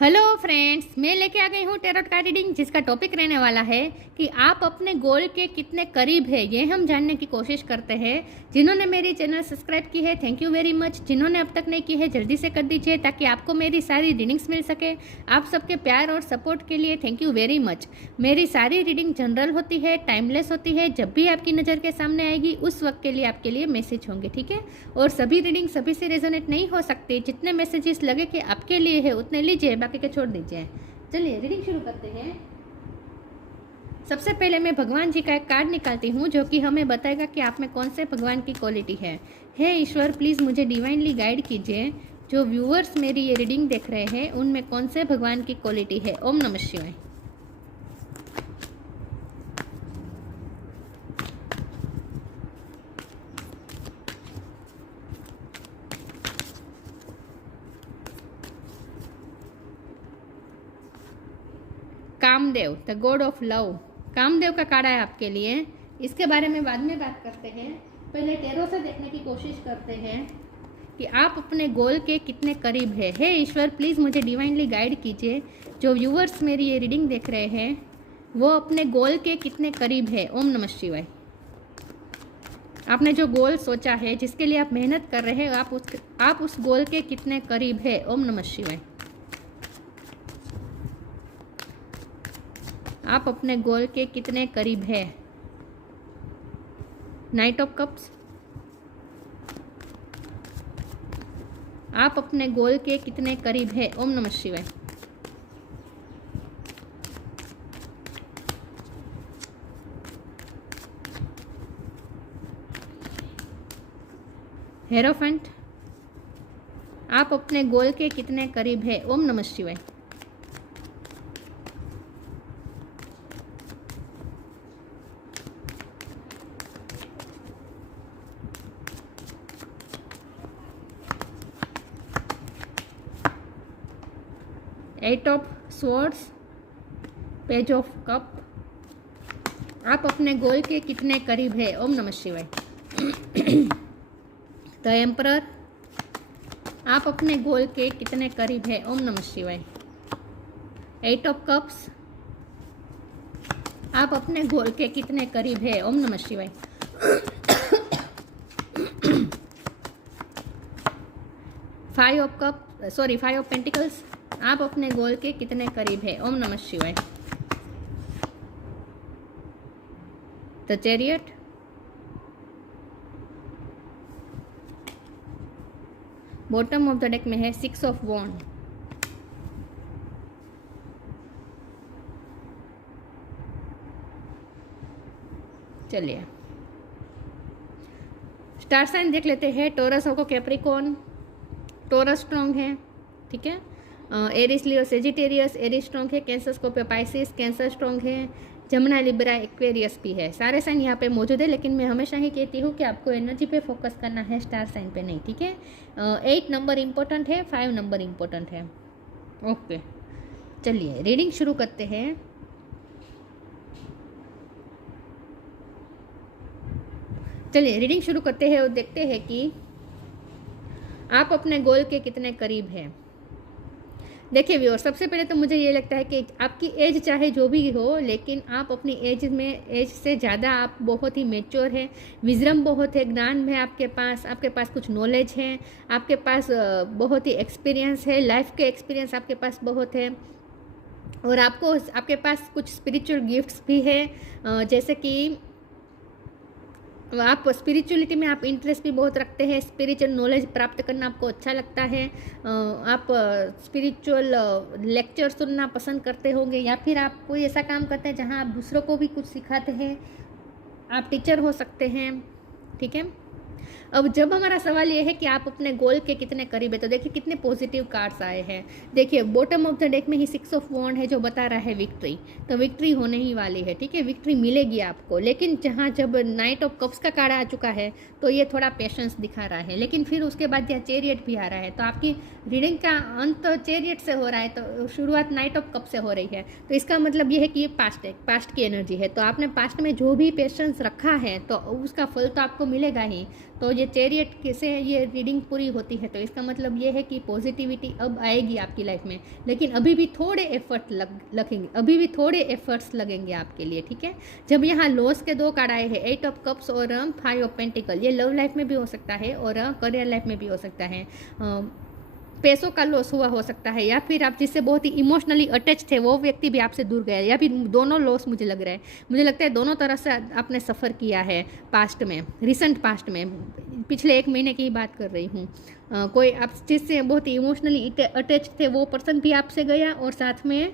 Hello friends, मैं लेके आ गई हूँ टेरोट का रीडिंग, जिसका टॉपिक रहने वाला है कि आप अपने गोल के कितने करीब है। ये हम जानने की कोशिश करते हैं। जिन्होंने मेरी चैनल सब्सक्राइब की है, थैंक यू वेरी मच। जिन्होंने अब तक नहीं की है, जल्दी से कर दीजिए ताकि आपको मेरी सारी रीडिंग्स मिल सके। आप सबके प्यार और सपोर्ट के लिए थैंक यू वेरी मच। मेरी सारी रीडिंग जनरल होती है, टाइमलेस होती है। जब भी आपकी नज़र के सामने आएगी उस वक्त के लिए आपके लिए मैसेज होंगे, ठीक है। और सभी रीडिंग सभी से रेजोनेट नहीं हो सकती। जितने मैसेजेस लगे कि आपके लिए है उतने लीजिए, बाकी के छोड़ दीजिए। चलिए रीडिंग शुरू करते हैं। सबसे पहले मैं भगवान जी का एक कार्ड निकालती हूँ जो कि हमें बताएगा कि आप में कौन से भगवान की क्वालिटी है। हे ईश्वर, प्लीज़ मुझे डिवाइनली गाइड कीजिए। जो व्यूअर्स मेरी ये रीडिंग देख रहे हैं उनमें कौन से भगवान की क्वालिटी है। ओम नमः शिवाय। Kamadev, the God of love. Kamadev का कार्ड है आपके लिए। इसके बारे में बाद में बात करते हैं। पहले टेरो से देखने की कोशिश करते हैं कि आप अपने गोल के कितने करीब है। हे ईश्वर, प्लीज़ मुझे डिवाइनली गाइड कीजिए। जो व्यूअर्स मेरी ये रीडिंग देख रहे हैं वो अपने गोल के कितने करीब है। ओम नमः शिवाय। आपने जो गोल सोचा है, जिसके लिए आप मेहनत कर रहे हैं, आप उस गोल के कितने करीब है। ओम नमः शिवाय। आप अपने गोल के कितने करीब है। Night of cups. आप अपने गोल के कितने करीब है। ओम नमः शिवाय। हेरोफेंट। आप अपने गोल के कितने करीब है। ओम नमः शिवाय। Eight of swords, page of cup. आप अपने गोल के कितने करीब है। ओम नमः शिवाय। The emperor. आप अपने गोल के कितने करीब है। ओम नमः शिवाय। Eight of cups. आप अपने गोल के कितने करीब है। ओम नमः शिवाय। Five of pentacles. आप अपने गोल के कितने करीब है। ओम नमः शिवाय। The chariot. Bottom of the deck में है सिक्स ऑफ वॉन्ड। चलिए स्टार साइन देख लेते हैं। टोरस को कैप्रिकॉर्न। टोरस स्ट्रॉन्ग है, ठीक है। Aries Leo Sagittarius, Aries strong है। Cancer Scorpio Pisces, cancer strong है। जमुना लिब्रा एक्वेरियस भी है। सारे साइन यहाँ पे मौजूद है, लेकिन मैं हमेशा ही कहती हूँ कि आपको एनर्जी पे फोकस करना है, स्टार साइन पे नहीं, ठीक है। 8 नंबर इम्पोर्टेंट है, 5 नंबर इम्पोर्टेंट है। ओके, चलिए रीडिंग शुरू करते हैं। चलिए रीडिंग शुरू करते हैं और देखते हैं कि आप अपने गोल के कितने करीब हैं। देखिए व्यूअर, सबसे पहले तो मुझे ये लगता है कि आपकी एज चाहे जो भी हो, लेकिन आप अपनी एज से ज़्यादा आप बहुत ही मैच्योर है। विजडम बहुत है, ज्ञान है आपके पास कुछ नॉलेज है, आपके पास बहुत ही एक्सपीरियंस है, लाइफ के एक्सपीरियंस आपके पास बहुत है। और आपके पास कुछ स्पिरिचुअल गिफ्ट्स भी है, जैसे कि आप स्पिरिचुअलिटी में आप इंटरेस्ट भी बहुत रखते हैं। स्पिरिचुअल नॉलेज प्राप्त करना आपको अच्छा लगता है। आप स्पिरिचुअल लेक्चर सुनना पसंद करते होंगे, या फिर आप कोई ऐसा काम करते हैं जहां आप दूसरों को भी कुछ सिखाते हैं। आप टीचर हो सकते हैं, ठीक है। अब जब हमारा सवाल ये है कि आप अपने गोल के कितने करीब है, तो देखिए कितने पॉजिटिव कार्ड्स आए हैं। देखिए बॉटम ऑफ द डेक में ही 6 ऑफ वॉन्ड है, जो बता रहा है विक्ट्री। तो विक्ट्री होने ही वाली है, ठीक है। विक्ट्री मिलेगी आपको। लेकिन जब नाइट ऑफ कप्स का कार्ड आ चुका है तो ये थोड़ा पेशेंस दिखा रहा है। लेकिन फिर उसके बाद यह चैरियट भी आ रहा है। तो आपकी रीडिंग का अंत चैरियट से हो रहा है, तो शुरुआत नाइट ऑफ कप से हो रही है। तो इसका मतलब ये है कि ये पास्ट की एनर्जी है। तो आपने पास्ट में जो भी पेशेंस रखा है तो उसका फल तो आपको मिलेगा ही। तो ये चैरियट से ये रीडिंग पूरी होती है, तो इसका मतलब ये है कि पॉजिटिविटी अब आएगी आपकी लाइफ में, लेकिन अभी भी थोड़े एफर्ट लगेंगे, अभी भी थोड़े एफर्ट्स लगेंगे आपके लिए, ठीक है। जब यहाँ लॉस के 2 कार्ड आए हैं, 8 ऑफ कप्स और 5 ऑफ पेंटिकल, ये लव लाइफ में भी हो सकता है और करियर लाइफ में भी हो सकता है। पैसों का लॉस हुआ हो सकता है, या फिर आप जिससे बहुत ही इमोशनली अटैच थे वो व्यक्ति भी आपसे दूर गया, या फिर दोनों लॉस मुझे लग रहा है, मुझे लगता है दोनों तरह से आपने सफ़र किया है पास्ट में, रिसेंट पास्ट में, पिछले 1 महीने की ही बात कर रही हूँ। कोई आप जिससे बहुत ही इमोशनली अटैच थे वो पर्सन भी आपसे गया और साथ में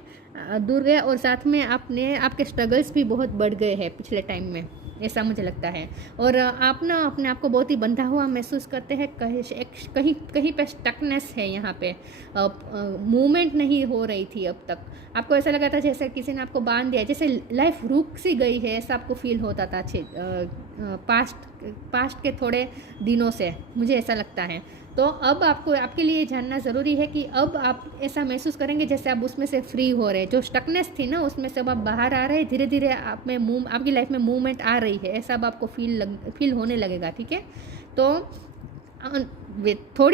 दूर गया, और साथ में आपके स्ट्रगल्स भी बहुत बढ़ गए हैं पिछले टाइम में, ऐसा मुझे लगता है। और आप ना अपने आप को बहुत ही बंधा हुआ महसूस करते हैं, कहीं कहीं पे स्टकनेस है, यहाँ पे मूवमेंट नहीं हो रही थी अब तक, आपको ऐसा लगा था जैसे किसी ने आपको बांध दिया, जैसे लाइफ रुक सी गई है, ऐसा आपको फील होता था पास्ट के थोड़े दिनों से, मुझे ऐसा लगता है। तो अब आपके लिए जानना ज़रूरी है कि अब आप ऐसा महसूस करेंगे जैसे आप उसमें से फ्री हो रहे हैं, जो स्टकनेस थी ना उसमें से अब आप बाहर आ रहे हैं, धीरे धीरे आपकी लाइफ में मूवमेंट आ रही है, ऐसा अब आपको फील होने लगेगा, ठीक है। तो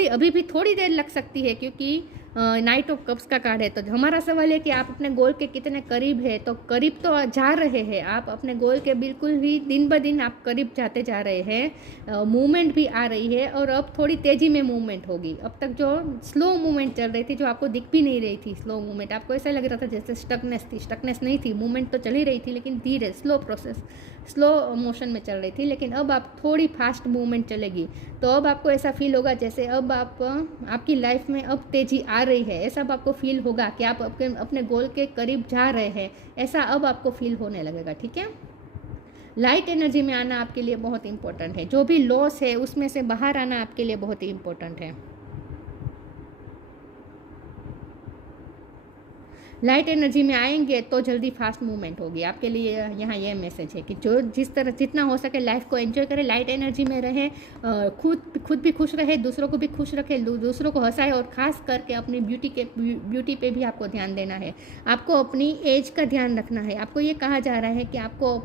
अभी भी थोड़ी देर लग सकती है, क्योंकि नाइट ऑफ कप्स का कार्ड है। तो हमारा सवाल है कि आप अपने गोल के कितने करीब है, तो करीब तो जा रहे हैं आप अपने गोल के, बिल्कुल ही दिन ब दिन आप करीब जाते जा रहे हैं, मूवमेंट भी आ रही है, और अब थोड़ी तेज़ी में मूवमेंट होगी। अब तक जो स्लो मूवमेंट चल रही थी, जो आपको दिख भी नहीं रही थी स्लो मूवमेंट, आपको ऐसा लग रहा था जैसे स्टकनेस नहीं थी, मूवमेंट तो चल ही रही थी लेकिन धीरे, स्लो मोशन में चल रही थी, लेकिन अब आप थोड़ी फास्ट मूवमेंट चलेगी, तो अब आपको ऐसा फील होगा जैसे अब आपकी लाइफ में अब तेज़ी आ रही है, ऐसा अब आपको फील होगा कि आप अपने गोल के करीब जा रहे हैं, ऐसा अब आपको फील होने लगेगा, ठीक है। लाइट एनर्जी में आना आपके लिए बहुत इंपॉर्टेंट है, जो भी लॉस है उसमें से बाहर आना आपके लिए बहुत ही इंपॉर्टेंट है। लाइट एनर्जी में आएंगे तो जल्दी फास्ट मूवमेंट होगी आपके लिए। यहाँ ये मैसेज है कि जो जितना हो सके लाइफ को एंजॉय करें, लाइट एनर्जी में रहे, खुद भी खुश रहे, दूसरों को भी खुश रखे, दूसरों को हंसाए, और ख़ास करके अपनी ब्यूटी पे भी आपको ध्यान देना है, आपको अपनी एज का ध्यान रखना है। आपको ये कहा जा रहा है कि आपको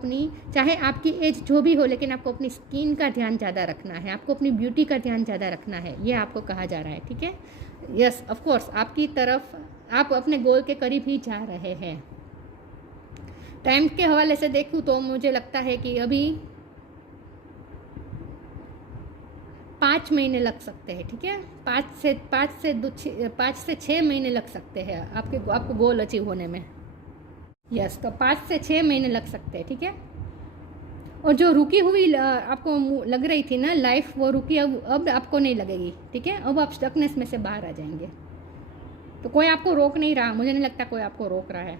चाहे आपकी एज जो भी हो, लेकिन आपको अपनी स्किन का ध्यान ज़्यादा रखना है, आपको अपनी ब्यूटी का ध्यान ज़्यादा रखना है, ये आपको कहा जा रहा है, ठीक है। यस, ऑफकोर्स आपकी तरफ आप अपने गोल के करीब ही जा रहे हैं। टाइम के हवाले से देखूं तो मुझे लगता है कि अभी 5 महीने लग सकते हैं, ठीक है। 5 से 6 महीने लग सकते हैं आपको गोल अचीव होने में। यस, तो 5 से 6 महीने लग सकते हैं, ठीक है। और जो रुकी हुई आपको लग रही थी ना लाइफ, वो रुकी अब आपको नहीं लगेगी, ठीक है। अब आप स्टकनेस में से बाहर आ जाएंगे, तो कोई आपको रोक नहीं रहा, मुझे नहीं लगता कोई आपको रोक रहा है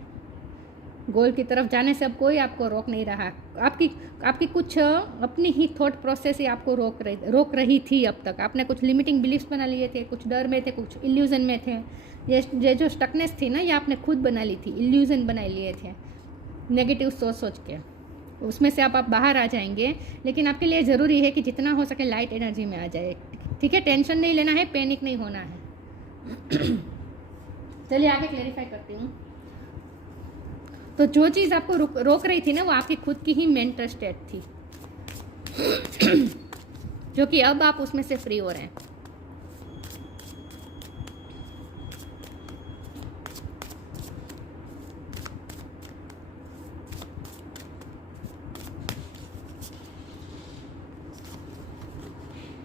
गोल की तरफ जाने से। अब कोई आपको रोक नहीं रहा, आपकी कुछ अपनी ही थॉट प्रोसेस ही आपको रोक रही थी। अब तक आपने कुछ लिमिटिंग बिलीफ्स बना लिए थे, कुछ डर में थे, कुछ इल्यूजन में थे। ये जो स्टकनेस थी ना, ये आपने खुद बना ली थी, इल्यूजन बना लिए थे नेगेटिव सोच के, उसमें से आप बाहर आ जाएंगे। लेकिन आपके लिए ज़रूरी है कि जितना हो सके लाइट एनर्जी में आ जाए, ठीक है। टेंशन नहीं लेना है, पैनिक नहीं होना है। चलिए आगे क्लैरिफाई करती हूँ। तो जो चीज़ आपको रोक रही थी ना, वो आपकी खुद की ही मेंटल स्टेट थी, जो कि अब आप उसमें से फ्री हो रहे हैं।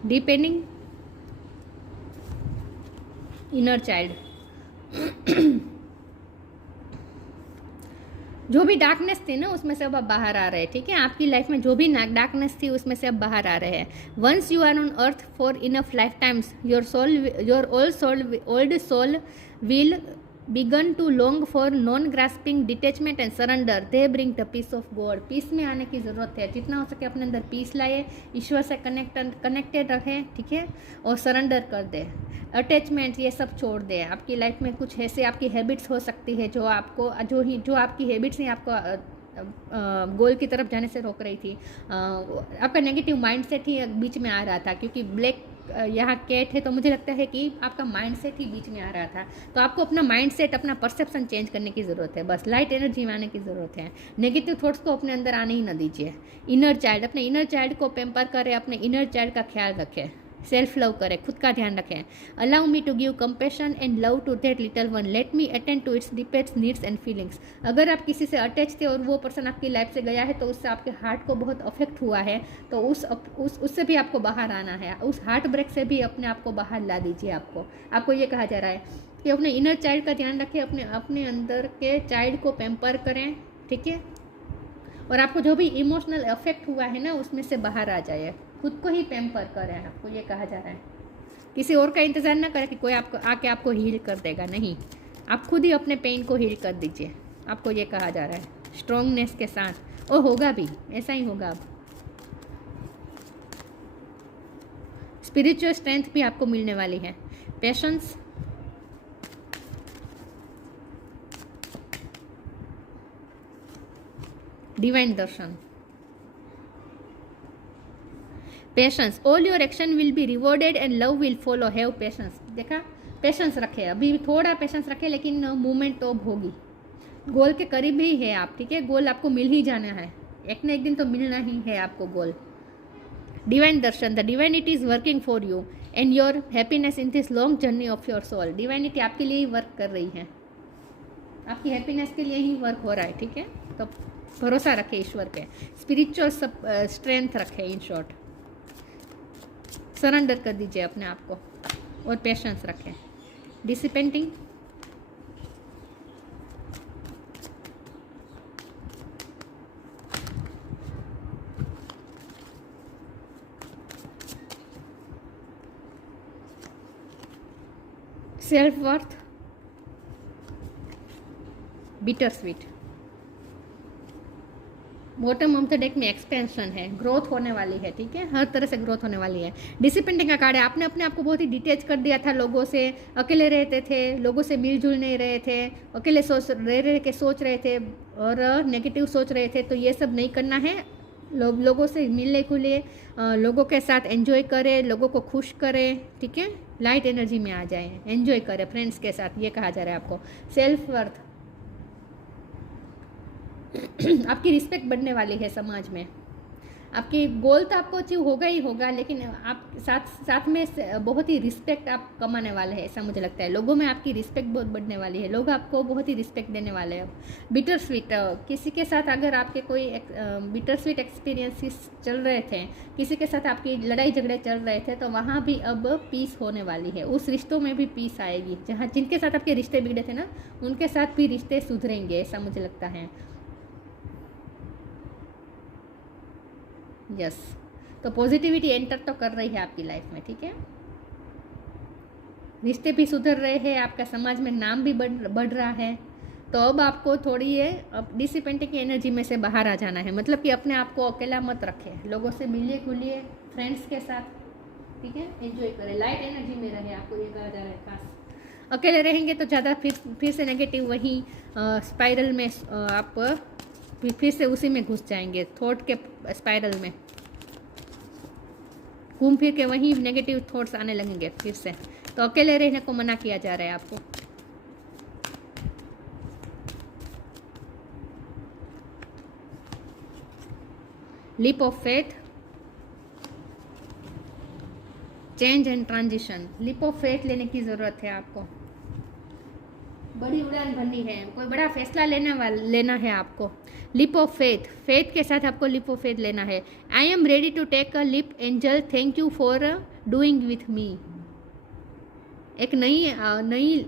डिपेंडिंग इनर चाइल्ड, जो भी डार्कनेस थी ना उसमें से अब आप बाहर आ रहे हैं, ठीक है। आपकी लाइफ में जो भी डार्कनेस थी उसमें से अब बाहर आ रहे हैं। Once you are on earth for enough life times, your old soul will begin to long for non grasping detachment and surrender, they bring the peace of God. Peace में आने की ज़रूरत है, जितना हो सके अपने अंदर पीस लाए, ईश्वर से कनेक्टेड रखें, ठीक है। और सरेंडर कर दे, अटैचमेंट ये सब छोड़ दे। आपकी लाइफ में कुछ ऐसे आपकी हैबिट्स हो सकती है जो आपकी हैबिट्स ही आपको गोल की तरफ जाने से रोक रही थी। आपका नेगेटिव माइंडसेट ही बीच में आ रहा था, क्योंकि ब्लैक यहाँ कैट है, तो मुझे लगता है कि आपका माइंडसेट ही बीच में आ रहा था। तो आपको अपना माइंडसेट, अपना परसेप्शन चेंज करने की ज़रूरत है, बस लाइट एनर्जी में आने की ज़रूरत है। नेगेटिव थॉट्स को अपने अंदर आने ही न दीजिए। इनर चाइल्ड, अपने इनर चाइल्ड को पेम्पर करें, अपने इनर चाइल्ड का ख्याल रखें, सेल्फ लव करें, खुद का ध्यान रखें। Allow me to give compassion and love to that little one, let me attend to its deepest needs and feelings. अगर आप किसी से अटैच थे और वो पर्सन आपकी लाइफ से गया है तो उससे आपके हार्ट को बहुत अफेक्ट हुआ है, तो उससे भी आपको बाहर आना है। उस हार्ट ब्रेक से भी अपने आप को बाहर ला दीजिए। आपको ये कहा जा रहा है कि अपने इनर चाइल्ड का ध्यान रखें, अपने अंदर के चाइल्ड को पैम्पर करें, ठीक है। और आपको जो भी इमोशनल अफेक्ट हुआ है ना, उसमें से बाहर आ जाए, खुद को ही पैम्पर करें। आपको ये कहा जा रहा है, किसी और का इंतज़ार ना करें कि कोई आपको आके आपको हील कर देगा, नहीं, आप खुद ही अपने पेन को हील कर दीजिए। आपको ये कहा जा रहा है स्ट्रॉन्गनेस के साथ, और होगा भी, ऐसा ही होगा। अब स्पिरिचुअल स्ट्रेंथ भी आपको मिलने वाली है, patience, divine Darshan, patience, all your action will be rewarded and love will follow, have patience. देखा, पेशेंस रखे, अभी थोड़ा पेशेंस रखे, लेकिन मूवमेंट तो होगी। गोल के करीब ही है आप, ठीक है, गोल आपको मिल ही जाना है, एक न एक दिन तो मिलना ही है आपको goal. Divine darshan, the divinity is working for you and your happiness in this long journey of your soul. Divinity आपके लिए ही वर्क कर रही है, आपकी हैप्पीनेस के लिए ही वर्क हो रहा है, ठीक है। तो भरोसा रखे ईश्वर पे, स्पिरिचुअल स्ट्रेंथ रखे, इन शॉर्ट सरेंडर कर दीजिए अपने आप को, और पेशेंस रखें। Disappointing, self worth, bitter sweet. Bottom of the deck में एक्सपेंशन है, ग्रोथ होने वाली है, ठीक है, हर तरह से ग्रोथ होने वाली है। डिसिपेंडिंग का कार्ड है, आपने अपने आप को बहुत ही डिटेच कर दिया था लोगों से, अकेले रहते थे, लोगों से मिलजुल नहीं रहे थे, अकेले सोच रहे थे और नेगेटिव सोच रहे थे। तो ये सब नहीं करना है, लोगों से मिलने के लिए, लोगों के साथ एंजॉय करें, लोगों को खुश करें, ठीक है, लाइट एनर्जी में आ जाएं, एंजॉय करें फ्रेंड्स के साथ, ये कहा जा रहा है आपको। सेल्फ वर्थ, आपकी रिस्पेक्ट बढ़ने वाली है समाज में। आपकी गोल तो आपको अचीव होगा ही होगा, लेकिन आप साथ में बहुत ही रिस्पेक्ट आप कमाने वाले हैं, ऐसा मुझे लगता है। लोगों में आपकी रिस्पेक्ट बहुत बढ़ने वाली है, लोग आपको बहुत ही रिस्पेक्ट देने वाले हैं। बिटर स्वीट, किसी के साथ अगर आपके कोई बिटर स्वीट एक्सपीरियंसेस चल रहे थे, किसी के साथ आपकी लड़ाई झगड़े चल रहे थे, तो वहाँ भी अब पीस होने वाली है, उस रिश्तों में भी पीस आएगी। जिनके साथ आपके रिश्ते बिगड़े थे ना, उनके साथ भी रिश्ते सुधरेंगे, ऐसा मुझे लगता है। यस, तो पॉजिटिविटी एंटर तो कर रही है आपकी लाइफ में, ठीक है, रिश्ते भी सुधर रहे हैं, आपका समाज में नाम भी बढ़ रहा है। तो अब आपको थोड़ी ये डिसिपेंटिंग की एनर्जी में से बाहर आ जाना है, मतलब कि अपने आप को अकेला मत रखें, लोगों से मिलिए खुलिए फ्रेंड्स के साथ, ठीक है, एंजॉय करें, लाइट एनर्जी में रहे, आपको ये कहा जा रहा है खास। अकेले रहेंगे तो ज़्यादा फिर से नेगेटिव वही स्पाइरल में आप फिर से उसी में घुस जाएंगे, थॉट के स्पाइरल में घूम फिर के वही नेगेटिव थॉट्स आने लगेंगे फिर से। तो अकेले रहने को मना किया जा रहा है आपको। Leap of faith, change and transition. Leap of faith लेने की ज़रूरत है आपको, बड़ी उड़ान भरनी है, कोई बड़ा फैसला लेना है आपको। लिप ऑफ फेथ, फेथ के साथ आपको लिप ऑफ फेथ लेना है। I am ready to take a leap angel, thank you for doing with me. एक नई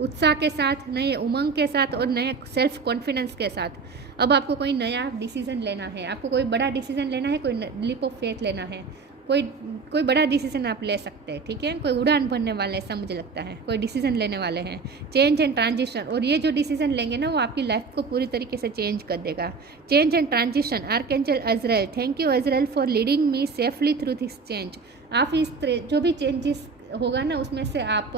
उत्साह के साथ, नए उमंग के साथ और नए सेल्फ कॉन्फिडेंस के साथ अब आपको कोई नया डिसीजन लेना है, आपको कोई बड़ा डिसीजन लेना है, कोई लिप ऑफ फेथ लेना है, कोई बड़ा डिसीजन आप ले सकते हैं, ठीक है, कोई उड़ान भरने वाले, ऐसा मुझे लगता है, कोई डिसीजन लेने वाले हैं। चेंज एंड ट्रांजिशन, और ये जो डिसीजन लेंगे ना, वो आपकी लाइफ को पूरी तरीके से चेंज कर देगा। Change and transition, archangel Azrael, thank you Azrael for leading me safely through this change. आप इस जो भी चेंजेस होगा ना, उसमें से आप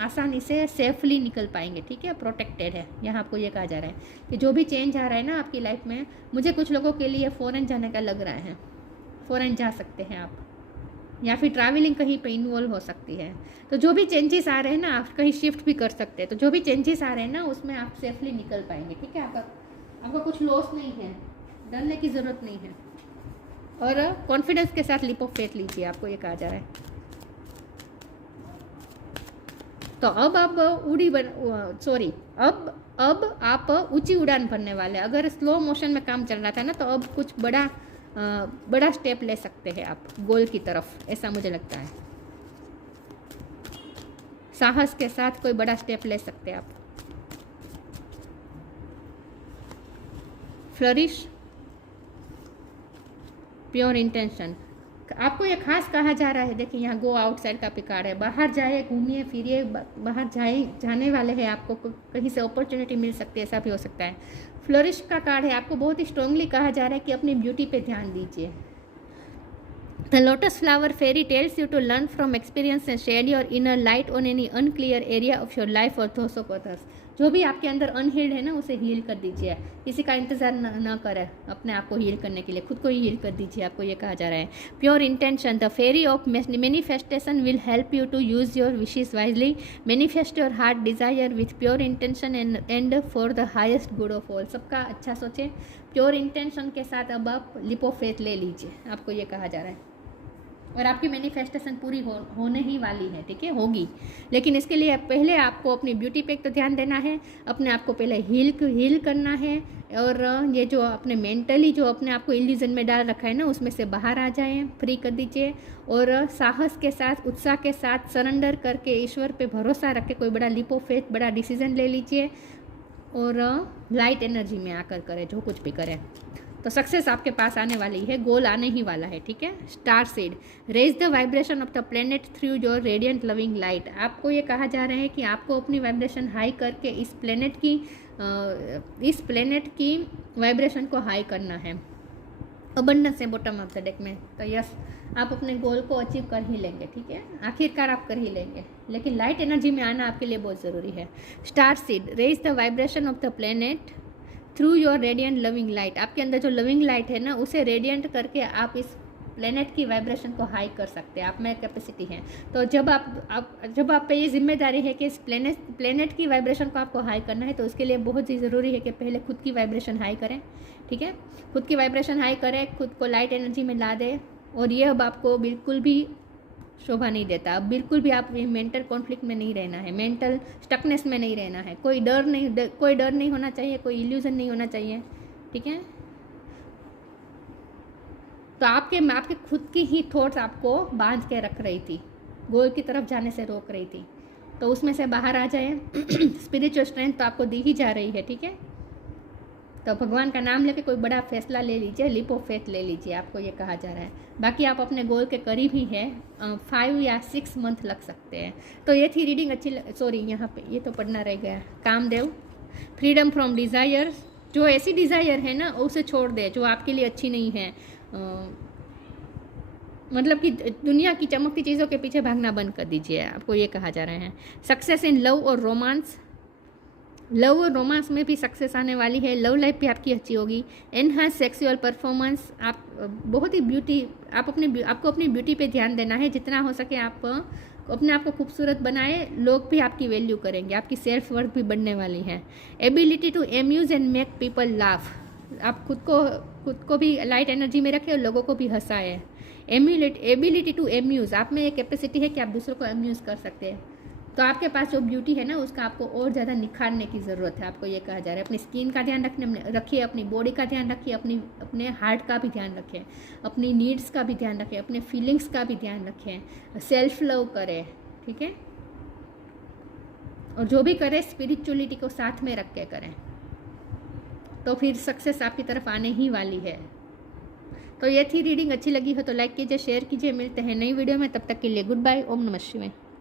आसानी से सेफली निकल पाएंगे, ठीक है, प्रोटेक्टेड है। यहाँ आपको ये कहा जा रहा है कि जो भी चेंज आ रहा है ना आपकी लाइफ में, मुझे कुछ लोगों के लिए फ़ॉरेन जाने का लग रहा है, फ़ॉरेन जा सकते हैं आप, या फिर ट्रैवलिंग कहीं पे इन्वॉल्व हो सकती है। तो जो भी चेंजेस आ रहे हैं ना, आप कहीं शिफ्ट भी कर सकते हैं। तो जो भी चेंजेस आ रहे हैं ना, उसमें आप सेफली निकल पाएंगे, ठीक है। आपका कुछ लॉस नहीं है, डरने की ज़रूरत नहीं है। और कॉन्फिडेंस के साथ लीप ऑफ फेथ लीजिए, आपको ये कहा जा रहा है। तो अब आप अब आप ऊंची उड़ान भरने वाले हैं। अगर स्लो मोशन में काम चल रहा था ना, तो अब कुछ बड़ा स्टेप ले सकते हैं आप गोल की तरफ, ऐसा मुझे लगता है। साहस के साथ कोई बड़ा स्टेप ले सकते हैं आप। फ्लरिश, प्योर इंटेंशन, आपको ये खास कहा जा रहा है। देखिए यहाँ गो आउटसाइड का भी कार्ड है, बाहर जाए, घूमिए फिरिए, बाहर जाने वाले हैं, आपको कहीं से अपॉर्चुनिटी मिल सकती है, ऐसा भी हो सकता है। फ्लोरिश का कार्ड है, आपको बहुत ही स्ट्रांगली कहा जा रहा है कि अपनी ब्यूटी पे ध्यान दीजिए। The lotus flower fairy tells you to learn from experience and share your inner light on any unclear area of your life or those of others. जो भी आपके अंदर अनहील्ड है ना, उसे हील कर दीजिए। किसी का इंतज़ार न करें अपने आप को हील करने के लिए, खुद को ही हील कर दीजिए, आपको ये कहा जा रहा है। Pure intention, the fairy of manifestation will help you to use your wishes wisely. Manifest your heart desire with pure intention and for the highest good of all. सबका अच्छा सोचें, प्योर इंटेंशन के साथ अब आप लीप ऑफ फेथ ले लीजिए, आपको ये कहा जा रहा है। और आपकी मैनिफेस्टेशन पूरी होने ही वाली है, ठीक है, होगी। लेकिन इसके लिए पहले आपको अपनी ब्यूटी पे तो ध्यान देना है, अपने आप को पहले हील करना है। और ये जो अपने मेंटली जो अपने आप को इल्यूजन में डाल रखा है ना, उसमें से बाहर आ जाएं, फ्री कर दीजिए। और साहस के साथ, उत्साह के साथ, सरेंडर करके, ईश्वर पे भरोसा रख के कोई बड़ा लीप ऑफ फेथ, बड़ा डिसीजन ले लीजिए। और लाइट एनर्जी में आकर करें जो कुछ भी करें, तो सक्सेस आपके पास आने वाली है, गोल आने ही वाला है, ठीक है। Star seed, raise the vibration of the planet through your radiant loving light. आपको ये कहा जा रहा है कि आपको अपनी वाइब्रेशन हाई करके इस प्लेनेट की वाइब्रेशन को हाई करना है। अबंडेंस है बॉटम ऑफ द डेक में, तो यस, आप अपने गोल को अचीव कर ही लेंगे, ठीक है, आखिरकार आप कर ही लेंगे। लेकिन लाइट एनर्जी में आना आपके लिए बहुत ज़रूरी है। Star seed, raise the vibration of the planet through your radiant loving light. आपके अंदर जो लविंग लाइट है ना, उसे रेडियंट करके आप इस प्लेनेट की वाइब्रेशन को हाई कर सकते हैं, आप में कैपेसिटी है। तो जब आप पे ये जिम्मेदारी है कि इस प्लेनेट की वाइब्रेशन को आपको हाई करना है, तो उसके लिए बहुत ही ज़रूरी है कि पहले खुद की वाइब्रेशन हाई करें, ठीक है। खुद की वाइब्रेशन हाई करें, खुद को लाइट एनर्जी में ला दें। और ये अब आपको बिल्कुल भी शोभा नहीं देता। अब बिल्कुल भी आप मेंटल कॉन्फ्लिक्ट में नहीं रहना है, मेंटल स्टकनेस में नहीं रहना है। कोई डर नहीं होना चाहिए, कोई इल्यूजन नहीं होना चाहिए, ठीक है। तो आपके खुद की ही थॉट्स आपको बांध के रख रही थी, गोल की तरफ जाने से रोक रही थी, तो उसमें से बाहर आ जाए। स्पिरिचुअल स्ट्रेंथ तो आपको दी ही जा रही है, ठीक है। तो भगवान का नाम लेके कोई बड़ा फैसला ले लीजिए, लीप ऑफ फेथ ले लीजिए, आपको ये कहा जा रहा है। बाकी आप अपने गोल के करीब ही हैं, 5 या 6 मंथ लग सकते हैं। तो ये थी रीडिंग अच्छी सॉरी यहाँ पे ये तो पढ़ना रह गया। कामदेव, फ्रीडम फ्रॉम डिज़ायर, जो ऐसी डिज़ायर है ना उसे छोड़ दे जो आपके लिए अच्छी नहीं है। मतलब कि दुनिया की चमकती चीज़ों के पीछे भागना बंद कर दीजिए, आपको ये कहा जा रहा है। सक्सेस इन लव और रोमांस, लव और रोमांस में भी सक्सेस आने वाली है, लव लाइफ भी आपकी अच्छी होगी। एनहांस सेक्सुअल परफॉर्मेंस, आप बहुत ही आपको अपनी ब्यूटी पे ध्यान देना है, जितना हो सके आप अपने आप को खूबसूरत बनाए, लोग भी आपकी वैल्यू करेंगे, आपकी सेल्फ वर्थ भी बढ़ने वाली है। Ability to amuse and make people laugh, आप खुद को भी लाइट एनर्जी में रखें और लोगों को भी हंसाए। एबिलिटी टू एम्यूज, आप में एक कैपेसिटी है कि आप दूसरों को एम्यूज कर सकते हैं। तो आपके पास जो ब्यूटी है ना, उसका आपको और ज़्यादा निखारने की ज़रूरत है, आपको ये कहा जा रहा है। अपनी स्किन का ध्यान रखिए, अपनी बॉडी का ध्यान रखिए, अपने हार्ट का भी ध्यान रखें, अपनी नीड्स का भी ध्यान रखें, अपने फीलिंग्स का भी ध्यान रखें, सेल्फ लव करें, ठीक है। और जो भी करें स्पिरिचुअलिटी को साथ में रख के करें, तो फिर सक्सेस आपकी तरफ आने ही वाली है। तो ये थी रीडिंग, अच्छी लगी हो तो लाइक कीजिए, शेयर कीजिए। मिलते हैं नई वीडियो में, तब तक के लिए गुड बाय, ओम नमः शिवाय।